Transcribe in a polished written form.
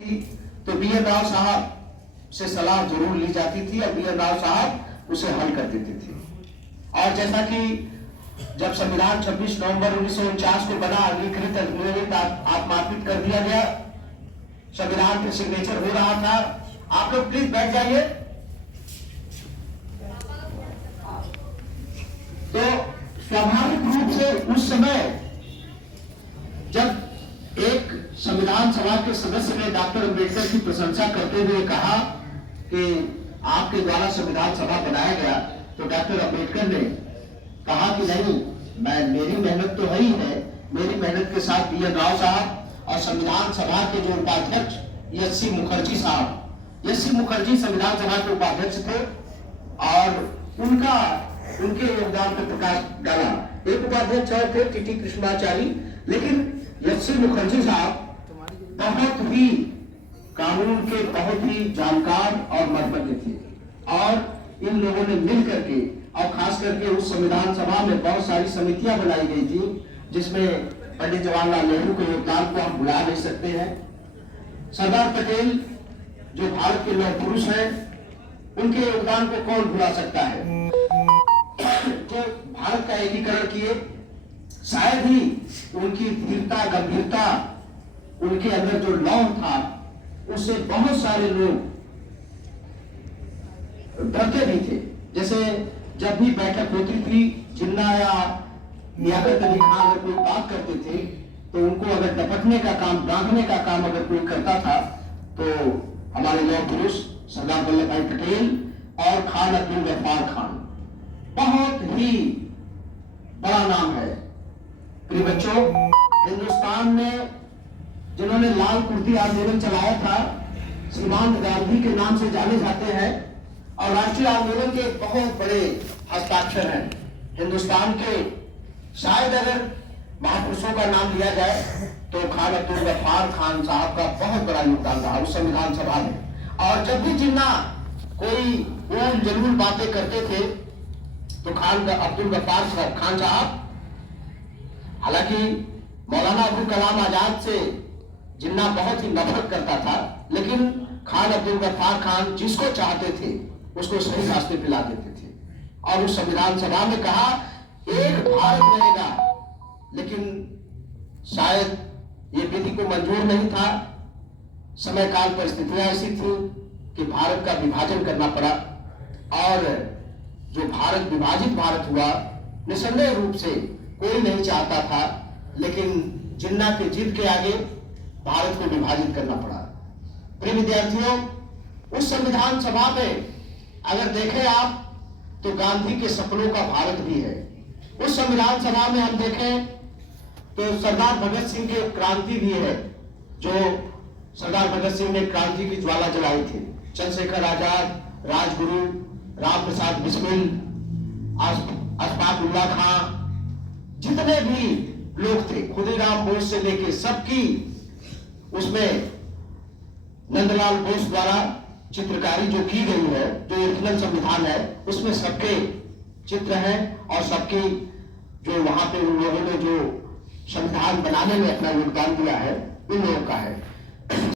तो बी.एन. राव साहब से सलाह जरूर ली जाती थी और बी.एन. राव साहब उसे हल कर देते थे। और जैसा कि जब संविधान 26 नवंबर 1949 को बना, अंगीकृत आत्मार्पित कर दिया गया, संविधान के सिग्नेचर हो रहा था। आप लोग प्लीज बैठ जाइए। तो स्वाभाविक रूप से उस समय जब एक संविधान सभा के सदस्य ने डॉक्टर अंबेडकर की प्रशंसा करते हुए कहा कि आपके द्वारा संविधान सभा बनाया गया, तो डॉक्टर अंबेडकर ने कहा कि नहीं, मेरी मेहनत तो है ही है, मेरी मेहनत के साथ बी.एन. राव साहब और संविधान सभा के जो उपाध्यक्ष एस.सी. मुखर्जी साहब, एस.सी. मुखर्जी संविधान सभा के उपाध्यक्ष थे और उनके योगदान पर प्रकाश डाला। एक उपाध्यक्ष और थे टी.टी. कृष्णाचारी, लेकिन एस.सी. मुखर्जी साहब बहुत ही कानून के बहुत ही जानकार और मर्मज्ञ थे और इन लोगों ने मिल करके और खास करके उस संविधान सभा में बहुत सारी समितियां बनाई गई थी, जिसमें पंडित जवाहरलाल नेहरू के योगदान को हम भुला नहीं सकते हैं। सरदार पटेल जो भारत के लौह पुरुष हैं, उनके योगदान को कौन भुला सकता है, जो भारत का एकीकरण किए। शायद ही उनकी धीरता, गंभीरता, उनके अंदर जो लौह था, उससे बहुत सारे लोग डरते भी थे। जैसे जब भी बैठक होती थी, जिन्ना या लियाकत अली खान अगर कोई बात करते थे, तो उनको अगर डपटने का काम, बांधने का काम अगर कोई करता था, तो हमारे लौह पुरुष सरदार वल्लभ भाई पटेल और खान अब्दुल गफ्फार खान, बहुत ही बड़ा नाम है। प्रिय बच्चों, हिंदुस्तान में जिन्होंने लाल कुर्ती आंदोलन चलाया था, श्रीमान गांधी के नाम से जाने जाते हैं और राष्ट्रीय आंदोलन के बहुत बड़े हस्ताक्षर हैं हिंदुस्तान के। शायद अगर महापुरुषों का नाम लिया जाए तो खान अब्दुल गफ्फार खान साहब का बहुत बड़ा योगदान रहा उस संविधान सभा में। और जब भी जिन्ना कोई उल जलूल बातें करते थे, तो खान अब्दुल गफ्फार खान साहब, हालांकि मौलाना अबुल कलाम आजाद से जिन्ना बहुत ही नफरत करता था, लेकिन खान अब्दुल गफ्फार खान जिसको चाहते थे उसको सही रास्ते पे ला देते थे। और उस संविधान सभा में कहा एक भारत रहेगा, लेकिन शायद ये विधि को मंजूर नहीं था। समय काल परिस्थितियां ऐसी थी कि भारत का विभाजन करना पड़ा और जो भारत विभाजित भारत हुआ, निसंदेह रूप से कोई नहीं चाहता था, लेकिन जिन्ना के जिद के आगे भारत को विभाजित करना पड़ा। प्रिय विद्यार्थियों, उस संविधान सभा में अगर देखें आप, तो गांधी के सपनों का भारत भी है। उस संविधान सभा में हम देखें तो सरदार भगत सिंह की क्रांति भी है, जो सरदार भगत सिंह ने क्रांति की ज्वाला जलाई थी। चंद्रशेखर आजाद, राजगुरु, राम प्रसाद बिस्मिल, अशफाक उल्लाह खां, जितने भी लोग थे, खुदीराम बोस से लेके सबकी उसमें नंदलाल बोस द्वारा चित्रकारी जो की गई है, जो ओरिजिनल संविधान है, उसमें सबके चित्र हैं और सबके जो वहां पे उन लोगों ने जो संविधान बनाने में अपना योगदान दिया है, उन लोगों का है।